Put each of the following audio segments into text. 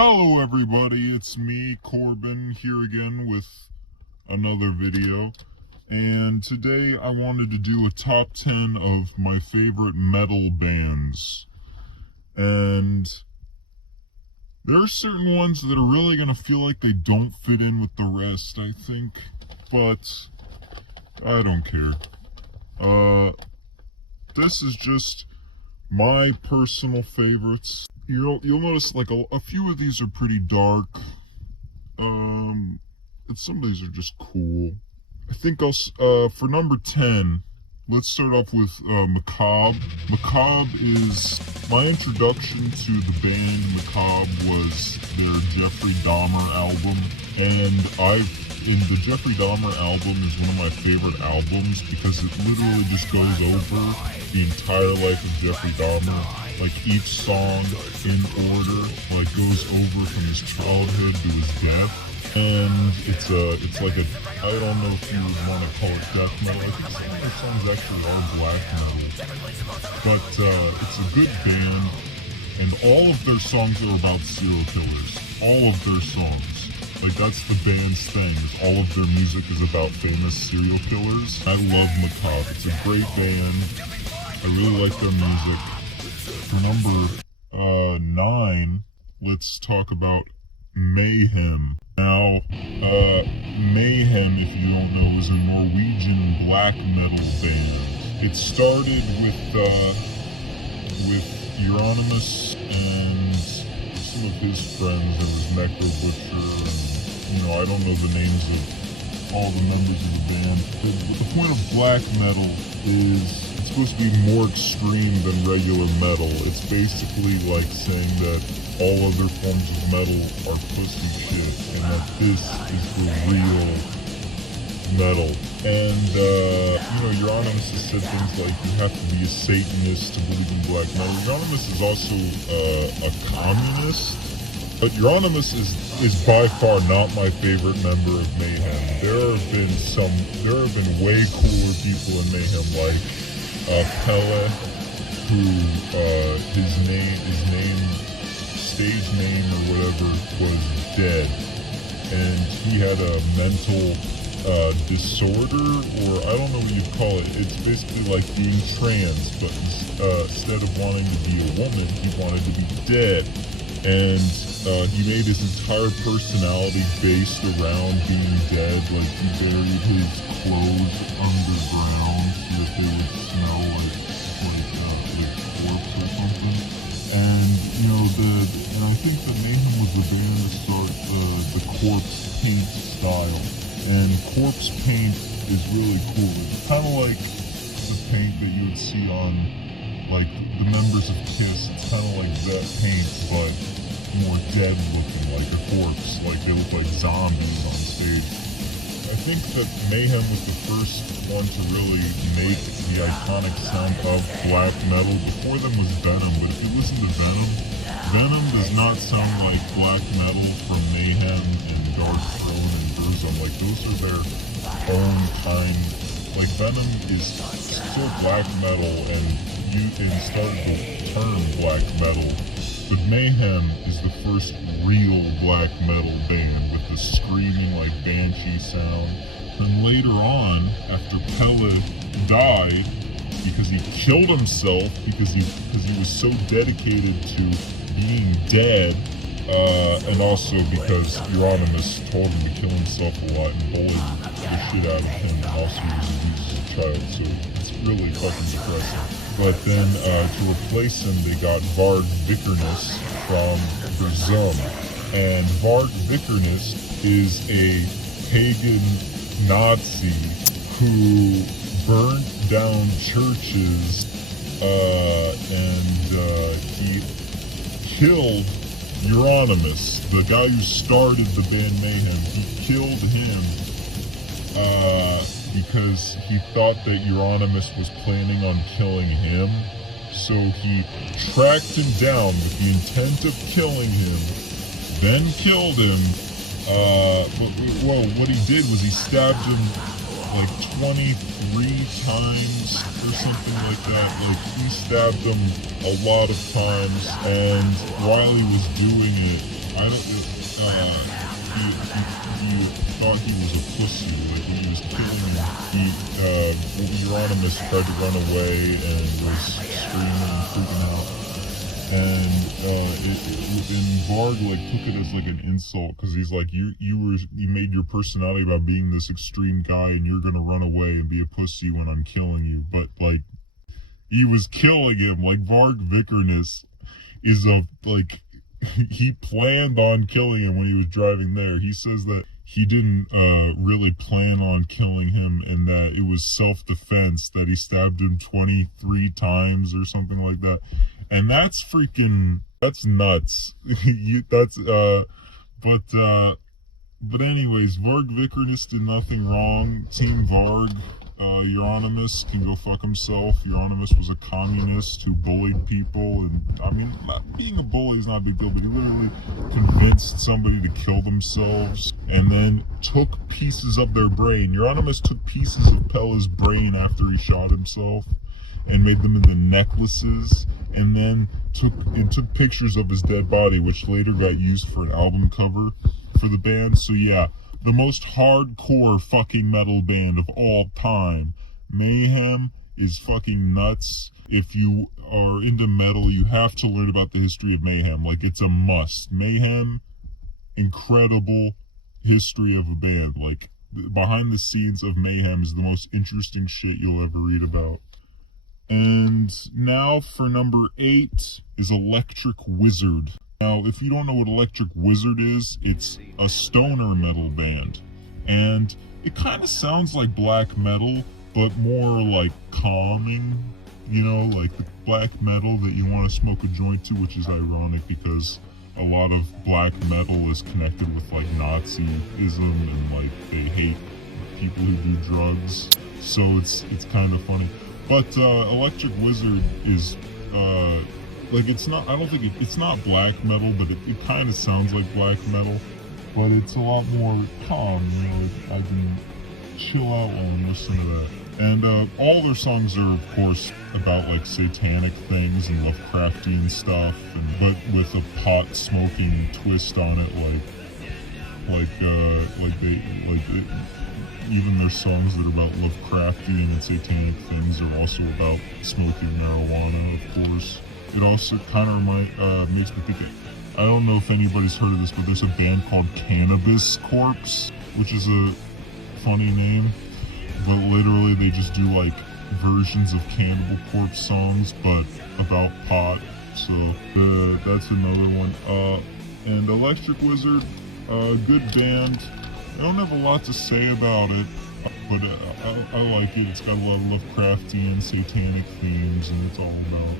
Hello everybody, it's me, Corbin, here again with another video. And today I wanted to do a top 10 of my favorite metal bands. And there are certain ones that are really going to feel like they don't fit in with the rest, I think. But I don't care. This is just my personal favorites. You'll notice like a few of these are pretty dark, and some of these are just cool. I think for number 10, let's start off with Macabre. Macabre is my introduction to the band. Macabre was their Jeffrey Dahmer album, and the Jeffrey Dahmer album is one of my favorite albums because it literally just goes over the entire life of Jeffrey Dahmer. Like each song in order, like goes over from his childhood to his death. And it's like I don't know if you would want to call it death metal. I think some of the songs actually are black metal. But it's a good band, and all of their songs are about serial killers. All of their songs. Like that's the band's thing. All of their music is about famous serial killers. I love Macabre. It's a great band. I really like their music. For number 9, let's talk about Mayhem. Now, Mayhem, if you don't know, is a Norwegian black metal band. It started with Euronymous and some of his friends. There was Megadeth, and I don't know the names of all the members of the band. But the point of black metal is it's supposed to be more extreme than regular metal. It's basically like saying that all other forms of metal are pussy shit, and that this is the real metal. And, Euronymous has said things like you have to be a Satanist to believe in black metal. Euronymous is also a communist, but Euronymous is by far not my favorite member of Mayhem. There have been way cooler people in Mayhem, like Pelle, who his stage name or whatever was Dead, and he had a mental disorder, or I don't know what you'd call it. It's basically like being trans, but instead of wanting to be a woman, he wanted to be dead, and he made his entire personality based around being dead. Like he buried his clothes underground so that they would smell like corpse or something. And and I think that Mayhem was the band to start the corpse paint style. And corpse paint is really cool. It's kind of like the paint that you would see on like the members of Kiss. It's kind of like that paint, but more dead looking, like a corpse. Like they look like zombies on stage. I think that Mayhem was the first one to really make the iconic sound of black metal. Before them was Venom, but if you listen to Venom does not sound like black metal from Mayhem and Dark Throne and Burzum. Like those are their own kind. Like Venom is still black metal, and started the term black metal. But Mayhem is the first real black metal band with the screaming like banshee sound. And later on, after Pelle died, because he killed himself, because he was so dedicated to being dead, and also because Euronymous told him to kill himself a lot and bullied the shit out of him, and also he was abused as a child, so it's really fucking depressing. But then to replace him, they got Varg Vikernes from Burzum. And Varg Vikernes is a pagan Nazi who burned down churches, and he killed Euronymous, the guy who started the band Mayhem. He killed him because he thought that Euronymous was planning on killing him. So he tracked him down with the intent of killing him, then killed him. What he did was he stabbed him like 23 times or something like that. Like he stabbed him a lot of times, and while he was doing it, I don't, he thought he was a pussy. Like when he was killing Euronymous tried to run away and was screaming and freaking out. And Varg like took it as like an insult because he's like, you made your personality about being this extreme guy and you're gonna run away and be a pussy when I'm killing you. But like he was killing him. Like Varg Vikernes is he planned on killing him when he was driving there. He says that he didn't really plan on killing him and that it was self-defense, that he stabbed him 23 times or something like that. And that's nuts. But anyways, Varg Vikernes did nothing wrong. Team Varg, Euronymous can go fuck himself. Euronymous was a communist who bullied people, and I mean, being a bully is not a big deal, but he literally convinced somebody to kill themselves and then took pieces of their brain. Euronymous took pieces of Pella's brain after he shot himself and made them into necklaces, and then took pictures of his dead body, which later got used for an album cover for the band. So yeah, the most hardcore fucking metal band of all time. Mayhem is fucking nuts. If you are into metal, you have to learn about the history of Mayhem. Like, it's a must. Mayhem, incredible history of a band. Like, behind the scenes of Mayhem is the most interesting shit you'll ever read about. And now for number 8 is Electric Wizard. Now, if you don't know what Electric Wizard is, it's a stoner metal band. And it kind of sounds like black metal, but more like calming, you know, like the black metal that you want to smoke a joint to, which is ironic because a lot of black metal is connected with like Nazism and like they hate people who do drugs. So it's kind of funny. But Electric Wizard is like, it's not, I don't think it's not black metal, but it kind of sounds like black metal, but it's a lot more calm, you know, like I can chill out while I'm listening to that. And all their songs are, of course, about like satanic things and Lovecraftian stuff, but with a pot smoking twist on it, even their songs that are about Lovecraftian and satanic things are also about smoking marijuana, of course. It also kind of makes me think, I don't know if anybody's heard of this, but there's a band called Cannabis Corpse, which is a funny name, but literally they just do like versions of Cannibal Corpse songs, but about pot. So that's another one. And Electric Wizard, good band. I don't have a lot to say about it, but I like it. It's got a lot of Lovecraftian, satanic themes, and it's all about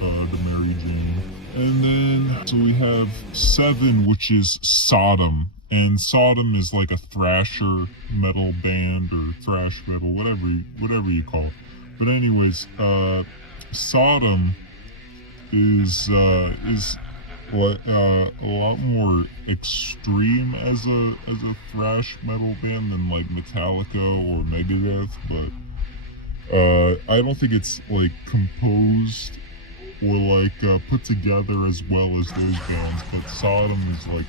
the Mary Jane. And then, so we have 7, which is Sodom. And Sodom is like a thrasher metal band, or thrash metal, whatever you call it. But anyways, Sodom is what a lot more extreme as a thrash metal band than like Metallica or Megadeth, but I don't think it's like composed or like put together as well as those bands. But Sodom is like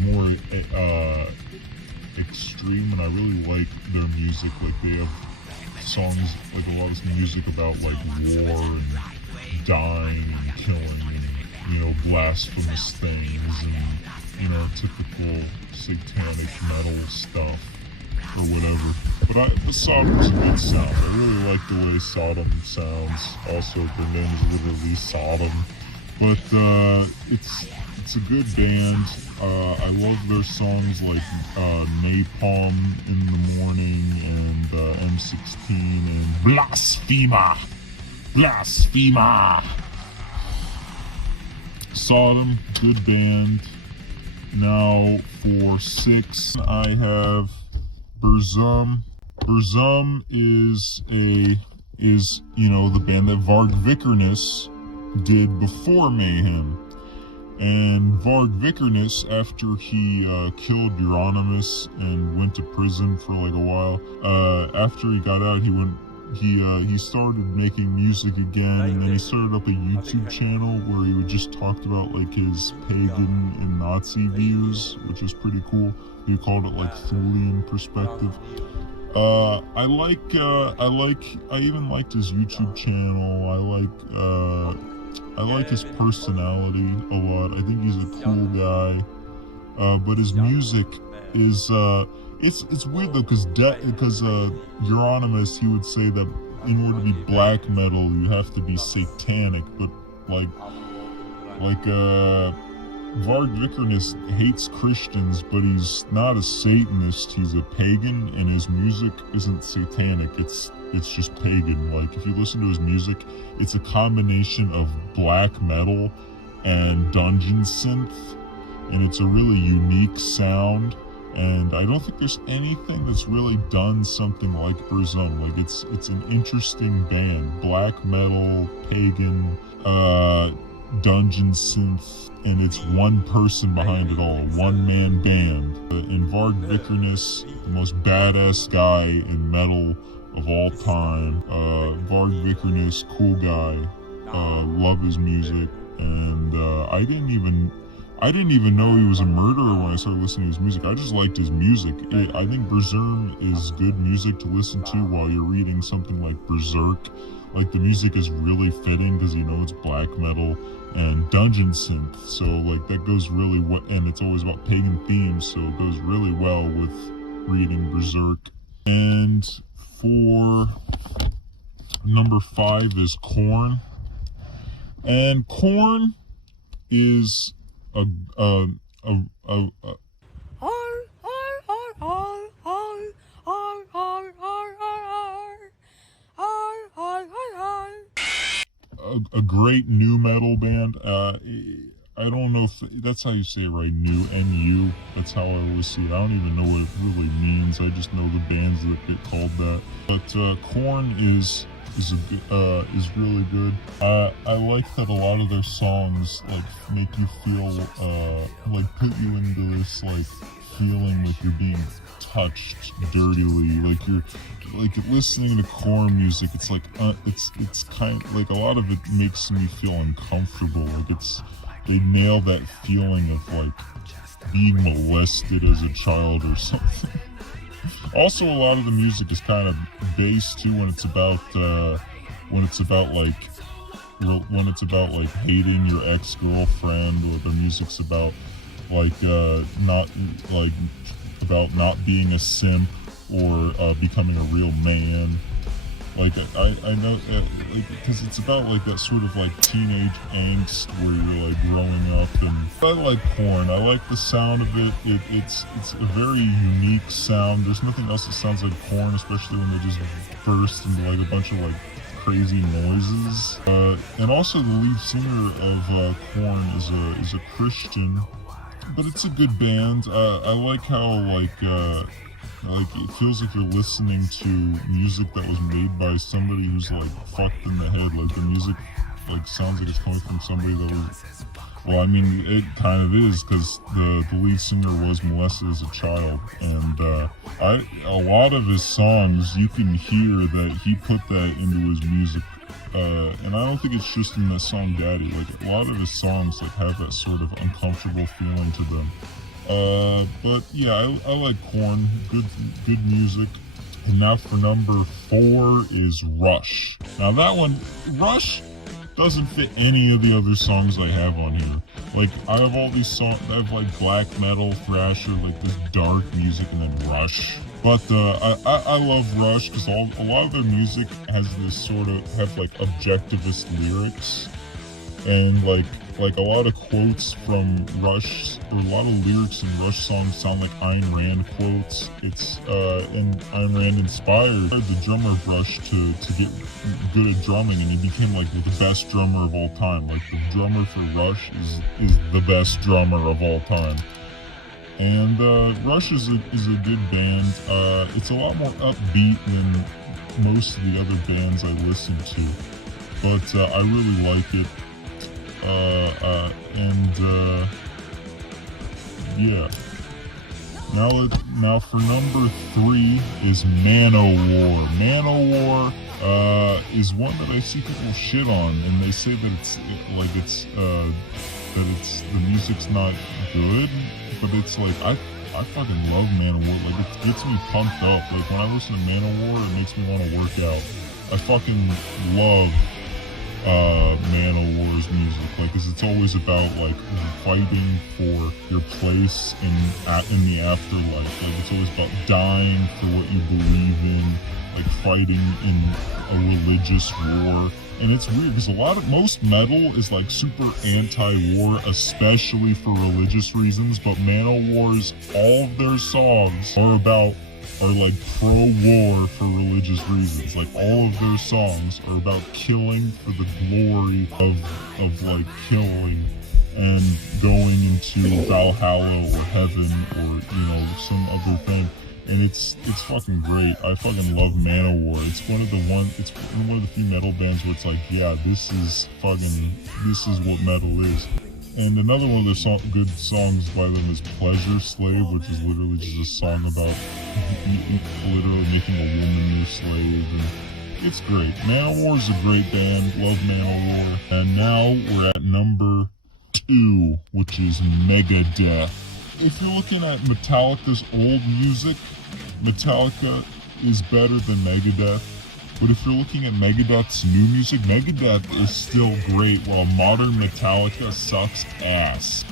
more extreme, and I really like their music. Like they have songs, like a lot of music about like war and dying and killing and, you know, blasphemous things and, you know, typical satanic metal stuff or whatever. But Sodom is a good sound. I really like the way Sodom sounds. Also, their name is literally Sodom. But it's a good band. I love their songs like Napalm in the Morning and M16 and Blasphemer. Sodom, good band. Now for 6, I have Burzum. Burzum is you know, the band that Varg Vikernes did before Mayhem. And Varg Vikernes, after he killed Euronymous and went to prison for like a while, after he got out, he went he started making music again, and then he started up a YouTube channel where he would just talked about like his pagan and Nazi views, which was pretty cool. He called it like Thulian perspective. I even liked his YouTube channel. I like his personality a lot. I think he's a cool guy. But his music is, it's weird though, because Euronymous, he would say that in order to be black metal, you have to be satanic, but Varg Vikernes hates Christians, but he's not a Satanist, he's a pagan, and his music isn't satanic, it's just pagan. Like, if you listen to his music, it's a combination of black metal and dungeon synth, and it's a really unique sound, and I don't think there's anything that's really done something like Burzum. Like, it's an interesting band, black metal, pagan, dungeon synth, and it's one person behind it all, a one-man band. And Varg Vikernes, the most badass guy in metal of all time. Varg Vikernes, cool guy, love his music, and I didn't even know he was a murderer when I started listening to his music. I just liked his music. I think Burzum is good music to listen to while you're reading something like Berserk. Like, the music is really fitting because you know it's black metal and dungeon synth, so like that goes really well, and it's always about pagan themes, so it goes really well with reading Berserk. And for number 5 is Korn, and Korn is a great new metal band. I don't know if that's how you say it right, new, N-U, that's how I always see it. I don't even know what it really means, I just know the bands that get called that. But Korn is really good. I like that a lot of their songs like make you feel like put you into this like feeling like you're being touched dirtily, like you're like listening to Korn music. It's like it's kind of like a lot of it makes me feel uncomfortable. Like they nail that feeling of like being molested as a child or something. Also, a lot of the music is kind of bass too when it's about like hating your ex-girlfriend, or the music's about like not being a simp or becoming a real man. Like I know like because it's about like that sort of like teenage angst where you're like growing up. And I like Korn. I like the sound of it. It's a very unique sound. There's nothing else that sounds like Korn, especially when they just burst into like a bunch of like crazy noises. And also the lead singer of Korn is a Christian, but it's a good band. I like how like it feels like you're listening to music that was made by somebody who's like fucked in the head. Like the music like sounds like it's coming from somebody that was, well, I mean it kind of is, because the lead singer was molested as a child, and a lot of his songs you can hear that he put that into his music. And I don't think it's just in that song Daddy. Like a lot of his songs like have that sort of uncomfortable feeling to them. But yeah, I like Korn. Good music. And now for number 4 is Rush. Now that one, Rush doesn't fit any of the other songs I have on here. Like, I have all these songs, I have like black metal, thrasher, like this dark music, and then Rush. But I love Rush because a lot of their music has this sort of, have like objectivist lyrics, and like a lot of quotes from Rush, or a lot of lyrics in Rush songs sound like Ayn Rand quotes. It's and Ayn Rand inspired the drummer of Rush to get good at drumming, and he became like the best drummer of all time. Like the drummer for Rush is the best drummer of all time. And Rush is a good band. It's a lot more upbeat than most of the other bands I listen to, but I really like it. Yeah. Now for number 3 is Manowar. Manowar is one that I see people shit on, and they say that the music's not good, but it's like I fucking love Manowar. Like, it gets me pumped up. Like, when I listen to Manowar, it makes me want to work out. I fucking love Manowar's music, like, cause it's always about like fighting for your place in the afterlife. Like, it's always about dying for what you believe in, like fighting in a religious war. And it's weird because most metal is like super anti-war, especially for religious reasons. But Manowar's, all of their songs are like pro-war for religious reasons. Like, all of their songs are about killing for the glory of like killing and going into Valhalla or heaven or, you know, some other thing. And it's fucking great. I fucking love Manowar. It's one of the few metal bands where it's like, yeah, this is what metal is. And another one of their good songs by them is Pleasure Slave, which is literally just a song about literally making a woman your slave. And it's great. Manowar is a great band. Love Manowar. And now we're at number 2, which is Megadeth. If you're looking at Metallica's old music, Metallica is better than Megadeth. But if you're looking at Megadeth's new music, Megadeth is still great, while modern Metallica sucks ass.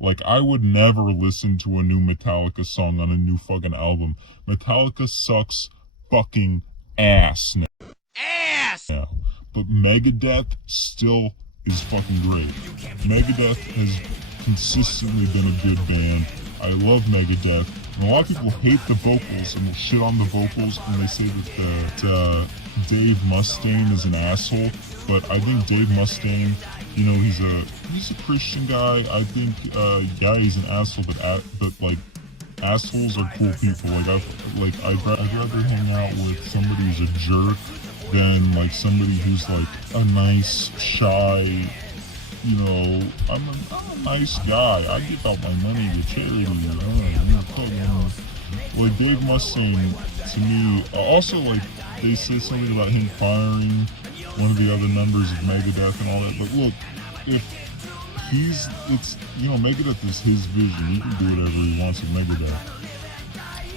Like, I would never listen to a new Metallica song on a new fucking album. Metallica sucks fucking ass now. But Megadeth still is fucking great. Megadeth has consistently been a good band. I love Megadeth. And a lot of people hate the vocals and will shit on the vocals, and they say that Dave Mustaine is an asshole. But I think Dave Mustaine, you know, he's a Christian guy. I think, yeah, he's an asshole, but like, assholes are cool people. I'd rather hang out with somebody who's a jerk than like somebody who's like a nice, shy. You know, I'm a nice guy. I give out my money to charity. Like, Dave Mustaine, to me, also, like, they say something about him firing one of the other members of Megadeth and all that. But look, Megadeth is his vision. He can do whatever he wants with Megadeth.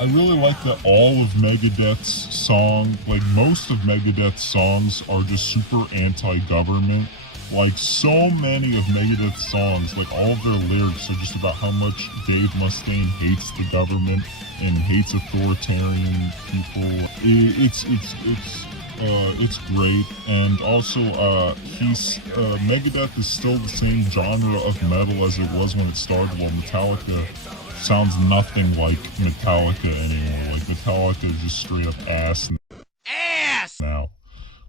I really like that all of Megadeth's songs, like most of Megadeth's songs, are just super anti-government. Like, so many of Megadeth's songs, like all of their lyrics are just about how much Dave Mustaine hates the government and hates authoritarian people. It's great. And also, Megadeth is still the same genre of metal as it was when it started, while Metallica sounds nothing like Metallica anymore. Like, Metallica is just straight up ass now.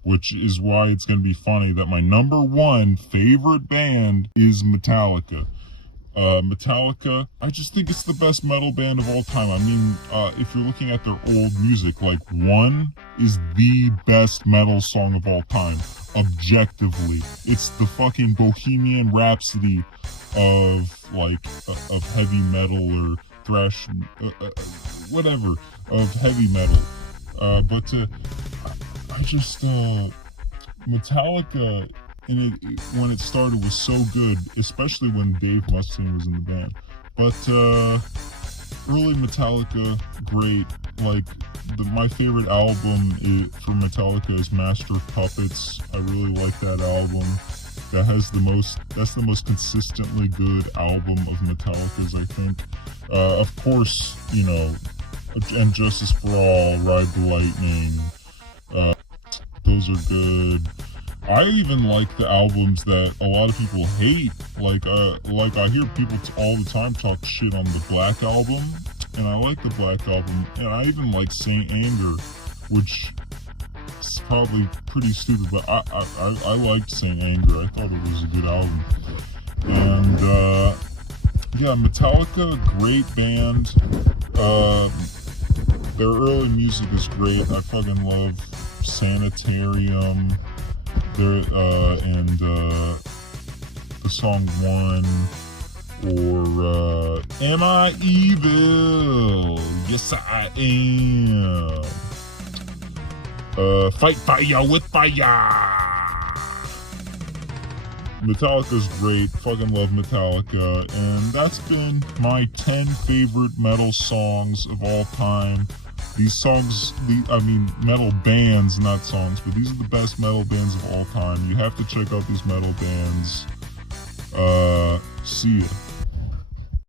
Which is why it's going to be funny that my number 1 favorite band is Metallica. Metallica, I just think it's the best metal band of all time. I mean, if you're looking at their old music, like, One is the best metal song of all time. Objectively. It's the fucking Bohemian Rhapsody of heavy metal or thrash, whatever, of heavy metal. Metallica, when it started, was so good, especially when Dave Mustaine was in the band. But early Metallica, great. Like, my favorite album for Metallica is Master of Puppets. I really like that album. That's the most consistently good album of Metallica's, I think. Of course, you know, and Justice for All, Ride the Lightning. Those are good. I even like the albums that a lot of people hate. Like I hear people all the time talk shit on the Black Album, and I like the Black Album, and I even like Saint Anger, which is probably pretty stupid, but I liked Saint Anger. I thought it was a good album. And yeah, Metallica, great band. Their early music is great. I fucking love Sanitarium, and the song One, or Am I Evil? Yes, I am. Fight fire with fire! Metallica's great, fucking love Metallica, and that's been my 10 favorite metal songs of all time. These songs, metal bands, not songs, but these are the best metal bands of all time. You have to check out these metal bands. See ya.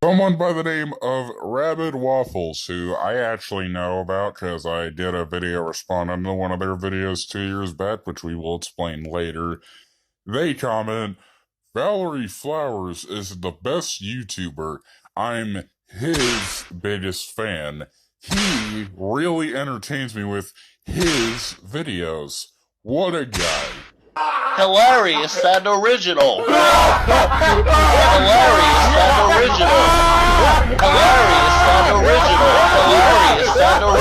Someone by the name of Rabid Waffles, who I actually know about because I did a video responding to one of their videos 2 years back, which we will explain later. They comment, Valerie Flowers is the best YouTuber. I'm his biggest fan. He really entertains me with his videos. What a guy. Hilarious and original. Hilarious and original. Hilarious and original. Hilarious and original.